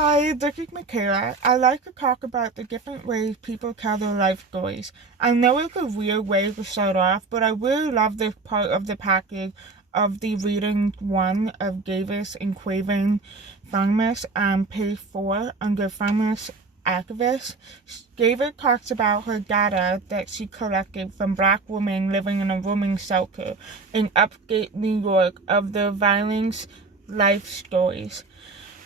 Hi, this is Michaela. I like to talk about the different ways people tell their life stories. I know it's a weird way to start off, but I really love this part of the package of the reading one of Davis and Craven Feminist on page 4 under Feminist Activist. Davis talks about her data that she collected from black women living in a women's shelter in upstate New York of their violence life stories.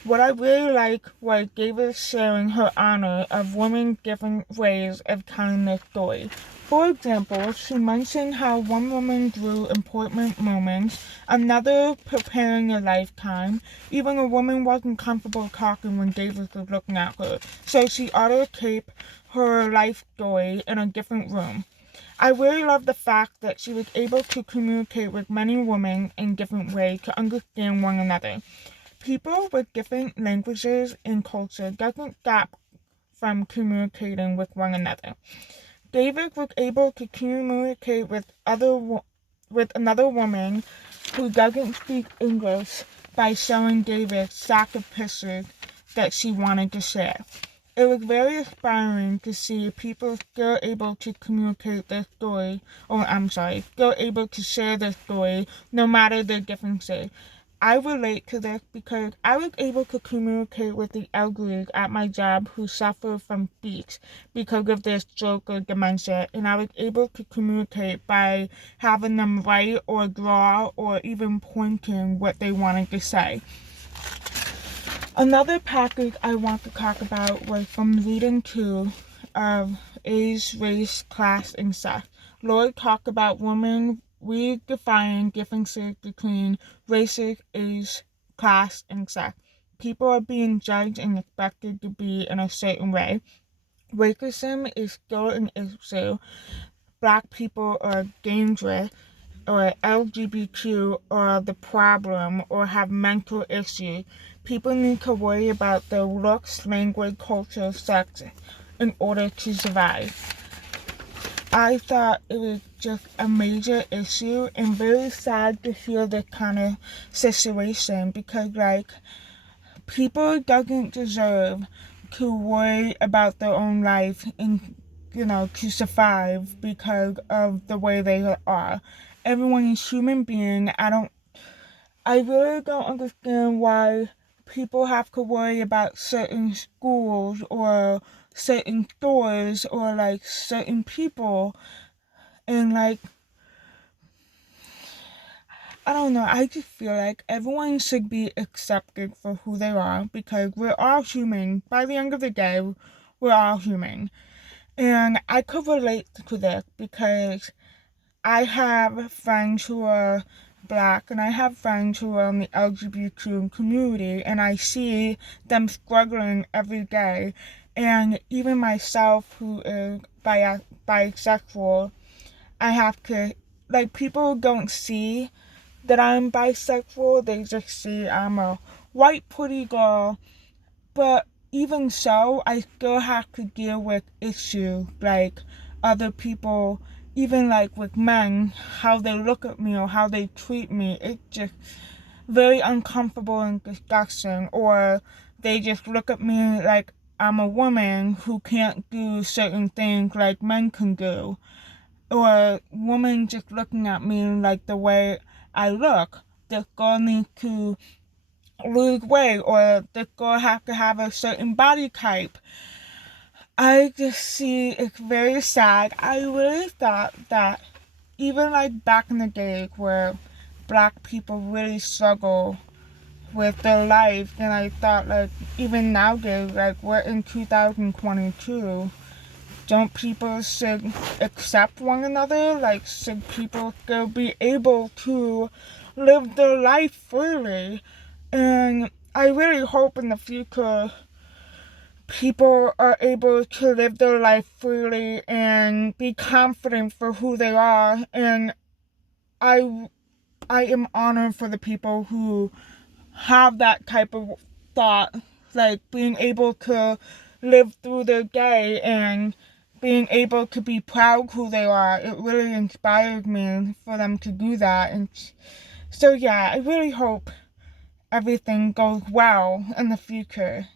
What I really like was David sharing her honor of women different ways of telling their story. For example, she mentioned how one woman drew important moments, another preparing a lifetime. Even a woman wasn't comfortable talking when David was looking at her, so she auto-taped her life story in a different room. I really love the fact that she was able to communicate with many women in different ways to understand one another. People with different languages and culture doesn't stop from communicating with one another. David was able to communicate with another woman who doesn't speak English by showing David stack of pictures that she wanted to share. It was very inspiring to see people still able to communicate their story, still able to share their story no matter their differences. I relate to this because I was able to communicate with the elderly at my job who suffer from speech because of their stroke or dementia, and I was able to communicate by having them write or draw or even pointing what they wanted to say. Another passage I want to talk about was from reading 2 of Age, Race, Class, and Sex. Lloyd talked about women redefining differences between races, age, class, and sex. People are being judged and expected to be in a certain way. Racism is still an issue. Black people are dangerous, or LGBTQ are the problem, or have mental issues. People need to worry about their looks, language, culture, sex in order to survive. I thought it was just a major issue and very sad to hear this kind of situation because people doesn't deserve to worry about their own life and to survive because of the way they are. Everyone is human being. I really don't understand why people have to worry about certain schools or certain stores or certain people and I don't know, I just feel like everyone should be accepted for who they are because we're all human. By the end of the day, we're all human. And I could relate to this because I have friends who are black and I have friends who are in the LGBTQ community and I see them struggling every day. And even myself, who is bisexual, I have to, people don't see that I'm bisexual, they just see I'm a white pretty girl. But even so, I still have to deal with issues like other people, even with men, how they look at me or how they treat me. It's just very uncomfortable and disgusting. Or they just look at me like I'm a woman who can't do certain things like men can do. Or women just looking at me like the way I look. This girl needs to lose weight or this girl have to have a certain body type. I just see it's very sad. I really thought that even back in the day where black people really struggle with their life, and I thought even nowadays, we're in 2022, don't people should accept one another? Should people still be able to live their life freely? And I really hope in the future people are able to live their life freely and be confident for who they are. And I I am honored for the people who have that type of thought, being able to live through their day and being able to be proud who they are. It really inspires me for them to do that. And so yeah, I really hope everything goes well in the future.